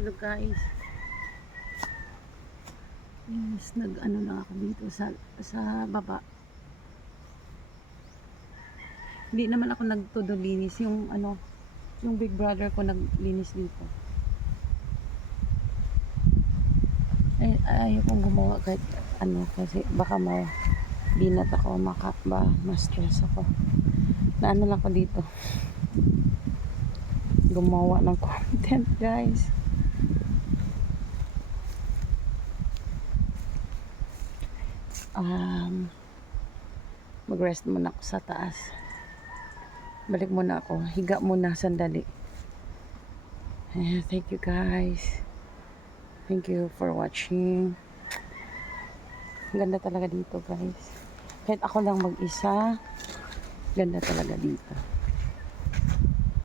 Hello guys. Yes, nag-ano lang ako dito sa baba. Hindi naman ako nagtudo linis, yung big brother ko naglinis dito. Ayaw kong gumawa kahit kasi baka binat ako, ma-stress ako. Naano lang ako dito. Gumawa ng content, guys. Mag-rest muna ako sa taas. Balik muna ako. Higa muna sandali. Thank you guys. Thank you for watching. Ganda talaga dito guys. Kahit ako lang mag-isa, ganda talaga dito.